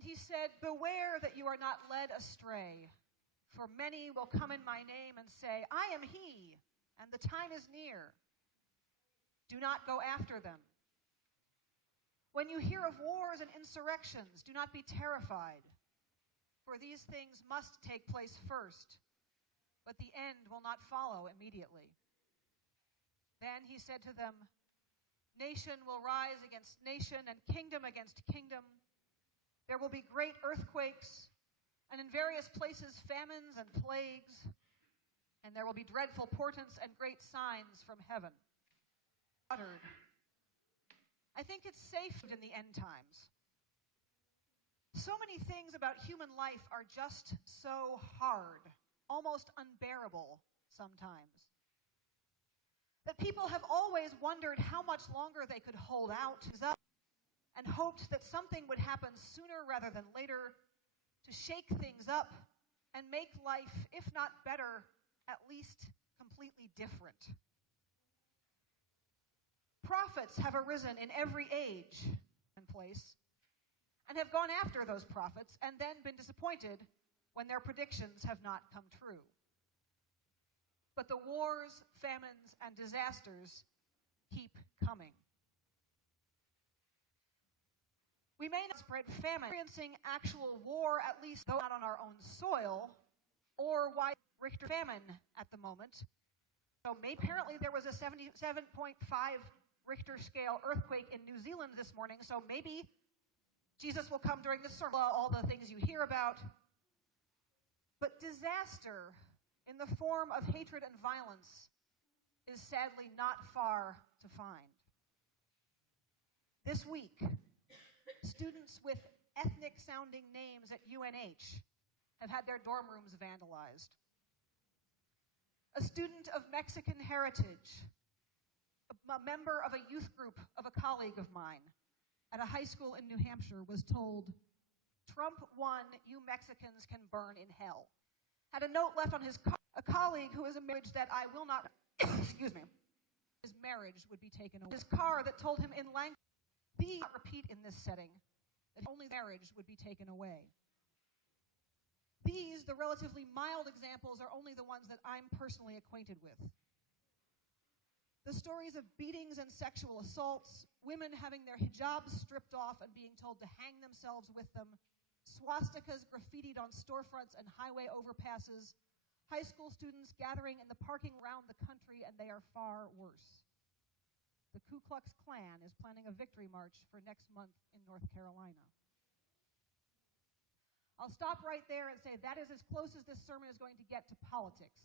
And he said, "Beware that you are not led astray, for many will come in my name and say, 'I am he,' and the time is near. Do not go after them. When you hear of wars and insurrections, do not be terrified, for these things must take place first, but the end will not follow immediately." Then he said to them, "Nation will rise against nation and kingdom against kingdom. There will be great earthquakes, and in various places famines and plagues, and there will be dreadful portents and great signs from heaven." Uttered. I think it's safe in the end times. So many things about human life are just so hard, almost unbearable sometimes, that people have always wondered how much longer they could hold out and hoped that something would happen sooner rather than later to shake things up and make life, if not better, at least completely different. Prophets have arisen in every age and place and have gone after those prophets and then been disappointed when their predictions have not come true. But the wars, famines, and disasters keep coming. We may not spread famine, experiencing actual war, at least though not on our own soil, or wide Richter famine at the moment. So maybe apparently there was a 77.5 Richter scale earthquake in New Zealand this morning, so maybe Jesus will come during this sermon, all the things you hear about. But disaster in the form of hatred and violence is sadly not far to find. This week, students with ethnic-sounding names at UNH have had their dorm rooms vandalized. A student of Mexican heritage, a member of a youth group of a colleague of mine at a high school in New Hampshire, was told, "Trump won, you Mexicans can burn in hell." Had a note left on his car. A colleague who is a marriage that I will not, excuse me, his marriage would be taken away. His car that told him in language, "These not repeat in this setting," that only marriage would be taken away. These, the relatively mild examples, are only the ones that I'm personally acquainted with. The stories of beatings and sexual assaults, women having their hijabs stripped off and being told to hang themselves with them, swastikas graffitied on storefronts and highway overpasses, high school students gathering in the parking around the country, and they are far worse. The Ku Klux Klan is planning a victory march for next month in North Carolina. I'll stop right there and say that is as close as this sermon is going to get to politics.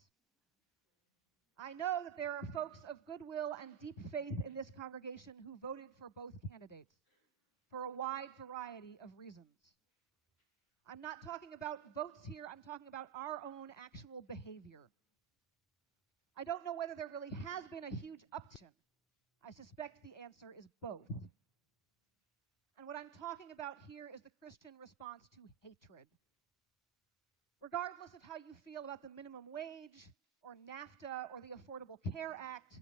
I know that there are folks of goodwill and deep faith in this congregation who voted for both candidates for a wide variety of reasons. I'm not talking about votes here, I'm talking about our own actual behavior. I don't know whether there really has been a huge uptick. I suspect the answer is both. And what I'm talking about here is the Christian response to hatred. Regardless of how you feel about the minimum wage, or NAFTA, or the Affordable Care Act,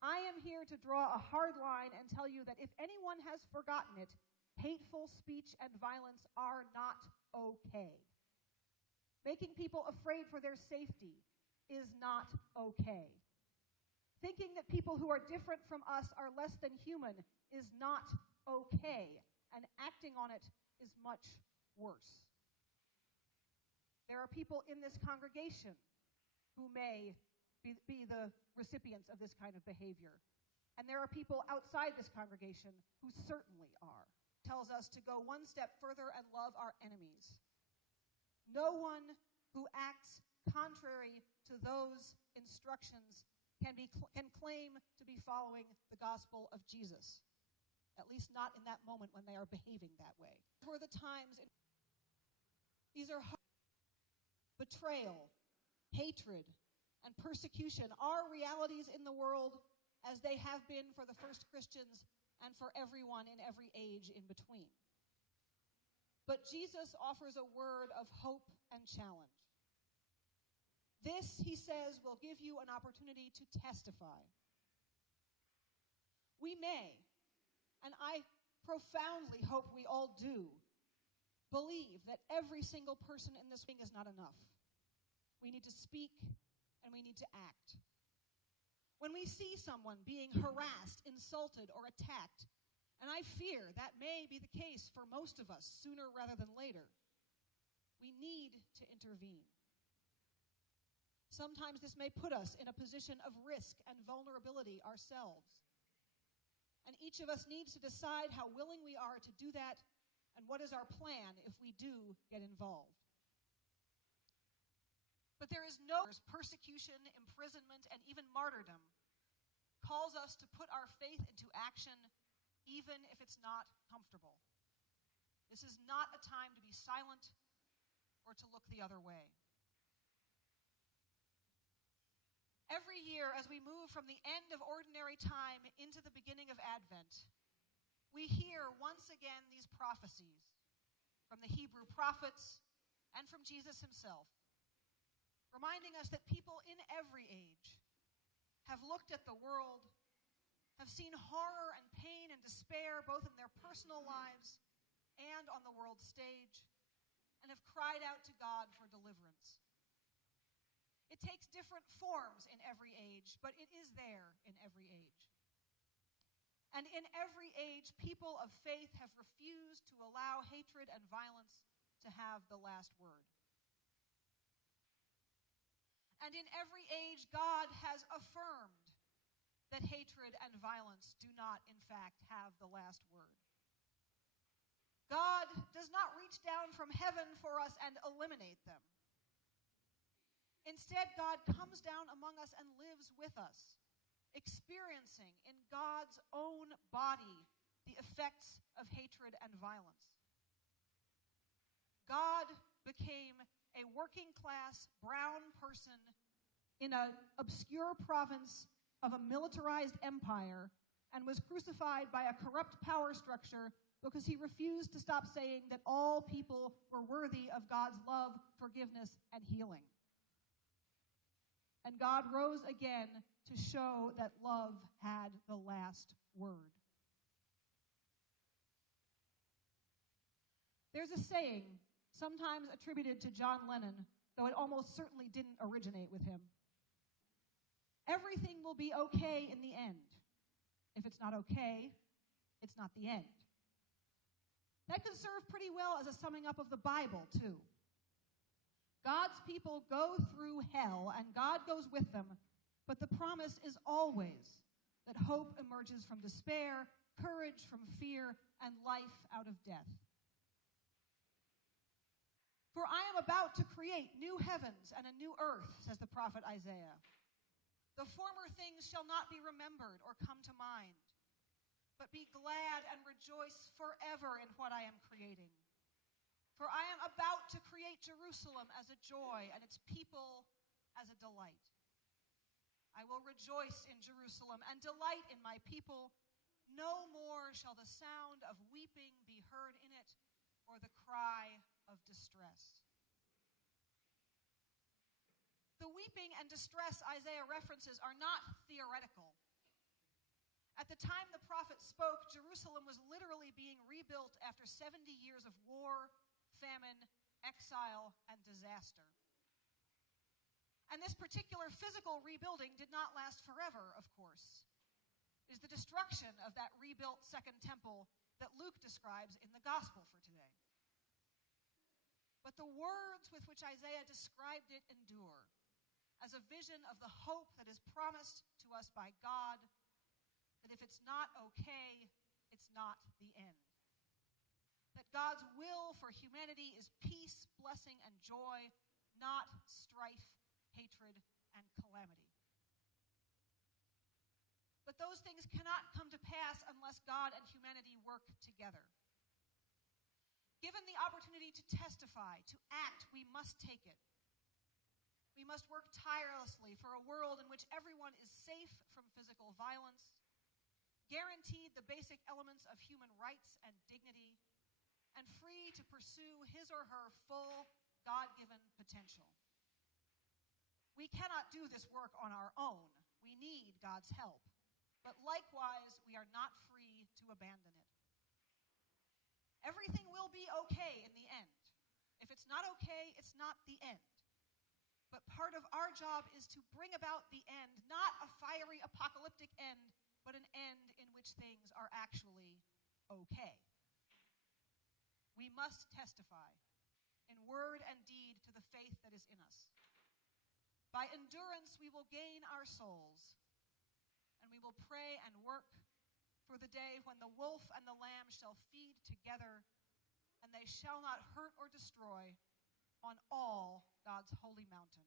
I am here to draw a hard line and tell you that if anyone has forgotten it, hateful speech and violence are not okay. Making people afraid for their safety is not okay. Thinking that people who are different from us are less than human is not okay, and acting on it is much worse. There are people in this congregation who may be the recipients of this kind of behavior. And there are people outside this congregation who certainly are. It tells us to go one step further and love our enemies. No one who acts contrary to those instructions can claim to be following the gospel of Jesus, at least not in that moment when they are behaving that way. These were the times, these are hard. Betrayal, hatred, and persecution are realities in the world as they have been for the first Christians and for everyone in every age in between. But Jesus offers a word of hope and challenge. This, he says, will give you an opportunity to testify. We may, and I profoundly hope we all do, believe that every single person in this wing is not enough. We need to speak and we need to act. When we see someone being harassed, insulted, or attacked, and I fear that may be the case for most of us sooner rather than later, we need to intervene. Sometimes this may put us in a position of risk and vulnerability ourselves. And each of us needs to decide how willing we are to do that and what is our plan if we do get involved. But there is no persecution, imprisonment, and even martyrdom calls us to put our faith into action even if it's not comfortable. This is not a time to be silent or to look the other way. Every year, as we move from the end of ordinary time into the beginning of Advent, we hear once again these prophecies from the Hebrew prophets and from Jesus himself, reminding us that people in every age have looked at the world, have seen horror and pain and despair both in their personal lives and on the world stage, and have cried out to God for deliverance. It takes different forms in every age, but it is there in every age. And in every age, people of faith have refused to allow hatred and violence to have the last word. And in every age, God has affirmed that hatred and violence do not, in fact, have the last word. God does not reach down from heaven for us and eliminate them. Instead, God comes down among us and lives with us, experiencing in God's own body the effects of hatred and violence. God became a working-class brown person in an obscure province of a militarized empire and was crucified by a corrupt power structure because he refused to stop saying that all people were worthy of God's love, forgiveness, and healing. And God rose again to show that love had the last word. There's a saying, sometimes attributed to John Lennon, though it almost certainly didn't originate with him. Everything will be okay in the end. If it's not okay, it's not the end. That could serve pretty well as a summing up of the Bible, too. God's people go through hell, and God goes with them, but the promise is always that hope emerges from despair, courage from fear, and life out of death. For I am about to create new heavens and a new earth, says the prophet Isaiah. The former things shall not be remembered or come to mind, but be glad and rejoice forever in what I am creating. For I am about to create Jerusalem as a joy and its people as a delight. I will rejoice in Jerusalem and delight in my people. No more shall the sound of weeping be heard in it, or the cry of distress. The weeping and distress Isaiah references are not theoretical. At the time the prophet spoke, Jerusalem was literally being rebuilt after 70 years of war, famine, exile, and disaster. And this particular physical rebuilding did not last forever, of course. It is the destruction of that rebuilt second temple that Luke describes in the gospel for today. But the words with which Isaiah described it endure as a vision of the hope that is promised to us by God, that if it's not okay, it's not the end. That God's will for humanity is peace, blessing, and joy, not strife, hatred, and calamity. But those things cannot come to pass unless God and humanity work together. Given the opportunity to testify, to act, we must take it. We must work tirelessly for a world in which everyone is safe from physical violence, guaranteed the basic elements of human rights and dignity, and free to pursue his or her full God-given potential. We cannot do this work on our own. We need God's help. But likewise, we are not free to abandon it. Everything will be okay in the end. it's not okay, it's not the end. But part of our job is to bring about the end, not a fiery apocalyptic end, but an end in which things are actually okay. We must testify in word and deed to the faith that is in us. By endurance we will gain our souls, and we will pray and work for the day when the wolf and the lamb shall feed together, and they shall not hurt or destroy on all God's holy mountain.